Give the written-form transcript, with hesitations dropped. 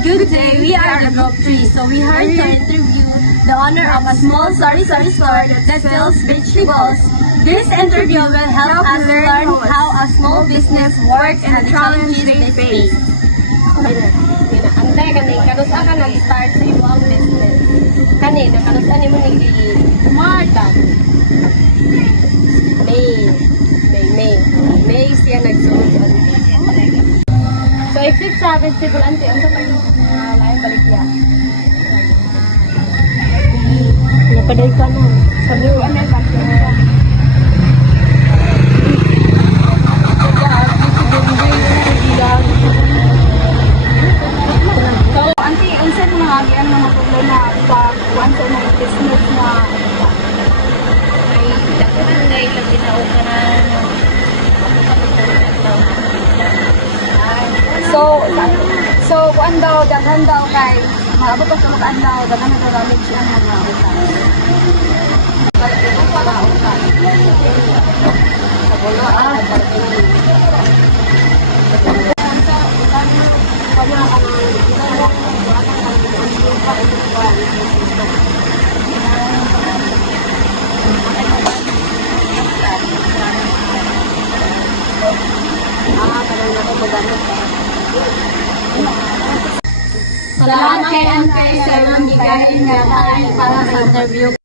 good day. We are the Group 3. So we are to interview the owner of a small sari-sari store that sells vegetables. This interview will help us learn how a small business works and the challenges they face. Antay kani kanusa ka nag-start sa imong business. Kani kanusa nimo ni Marta. May siya nagsuot. So except sa festival anti ano pa yung lain balik ya. Napaday ka na. Sabi ko ano pa siya. Ang mga problema sa once na business na Ay dakuhan ngay lang ginawa ka na. so kuan daw daghan daw kay maabot pa sa makaan daw daghan na daw gamit siya ng mga utang. Salamat kay Ampay sa mga bigayin nga para sa interview.